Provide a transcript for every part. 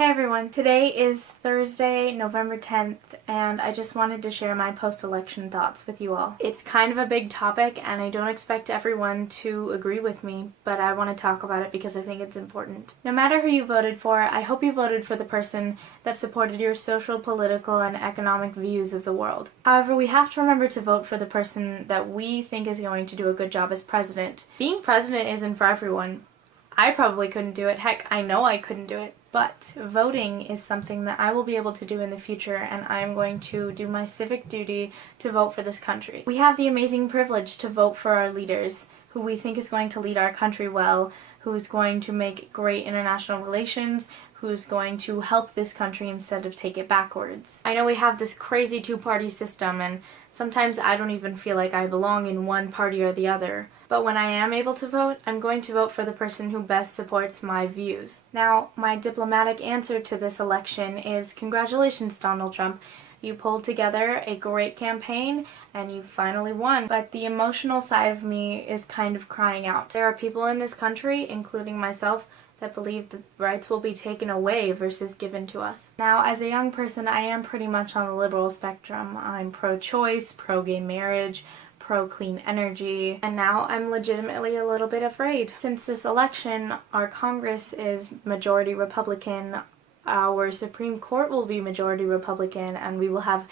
Hey everyone, today is Thursday, November 10th, and I just wanted to share my post-election thoughts with you all. It's kind of a big topic, and I don't expect everyone to agree with me, but I want to talk about it because I think it's important. No matter who you voted for, I hope you voted for the person that supported your social, political, and economic views of the world. However, we have to remember to vote for the person that we think is going to do a good job as president. Being president isn't for everyone. I probably couldn't do it. Heck, I know I couldn't do it. But voting is something that I will be able to do in the future, and I'm going to do my civic duty to vote for this country. We have the amazing privilege to vote for our leaders, who we think is going to lead our country well, who's going to make great international relations, who's going to help this country instead of take it backwards. I know we have this crazy two-party system, and sometimes I don't even feel like I belong in one party or the other. But when I am able to vote, I'm going to vote for the person who best supports my views. Now, my diplomatic answer to this election is congratulations, Donald Trump. You pulled together a great campaign and you finally won. But the emotional side of me is kind of crying out. There are people in this country, including myself, that believe that rights will be taken away versus given to us. Now, as a young person, I am pretty much on the liberal spectrum. I'm pro-choice, pro-gay marriage, pro-clean energy, and now I'm legitimately a little bit afraid. Since this election, our Congress is majority Republican, our Supreme Court will be majority Republican, and we will have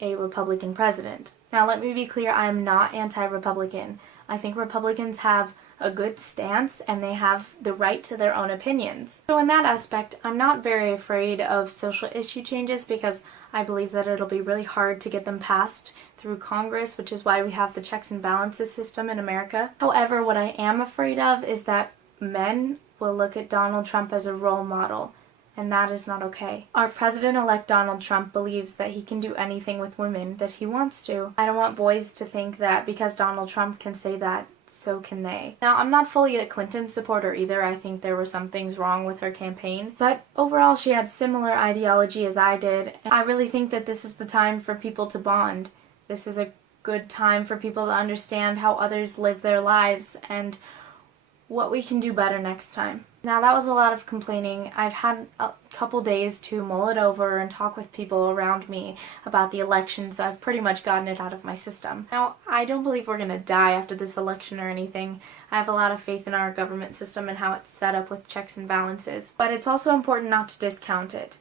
a Republican president. Now, let me be clear, I am not anti-Republican. I think Republicans have a good stance and they have the right to their own opinions. So in that aspect, I'm not very afraid of social issue changes because I believe that it'll be really hard to get them passed through Congress, which is why we have the checks and balances system in America. However, what I am afraid of is that men will look at Donald Trump as a role model, and that is not okay. Our president-elect Donald Trump believes that he can do anything with women that he wants to. I don't want boys to think that because Donald Trump can say that, so can they. Now, I'm not fully a Clinton supporter either. I think there were some things wrong with her campaign, but overall she had similar ideology as I did, and I really think that this is the time for people to bond. This is a good time for people to understand how others live their lives and what we can do better next time. Now, that was a lot of complaining. I've had a couple days to mull it over and talk with people around me about the election, so I've pretty much gotten it out of my system. Now, I don't believe we're gonna die after this election or anything. I have a lot of faith in our government system and how it's set up with checks and balances. But it's also important not to discount it,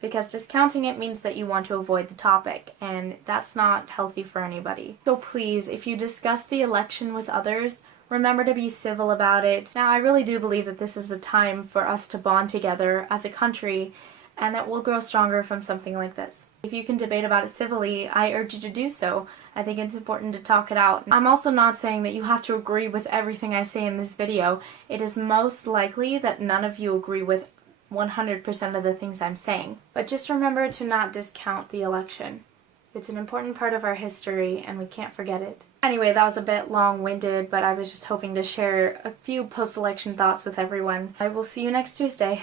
because discounting it means that you want to avoid the topic, and that's not healthy for anybody. So please, if you discuss the election with others, remember to be civil about it. Now, I really do believe that this is the time for us to bond together as a country and that we'll grow stronger from something like this. If you can debate about it civilly, I urge you to do so. I think it's important to talk it out. I'm also not saying that you have to agree with everything I say in this video. It is most likely that none of you agree with 100% of the things I'm saying. But just remember to not discount the election. It's an important part of our history and we can't forget it. Anyway, that was a bit long-winded, but I was just hoping to share a few post-election thoughts with everyone. I will see you next Tuesday.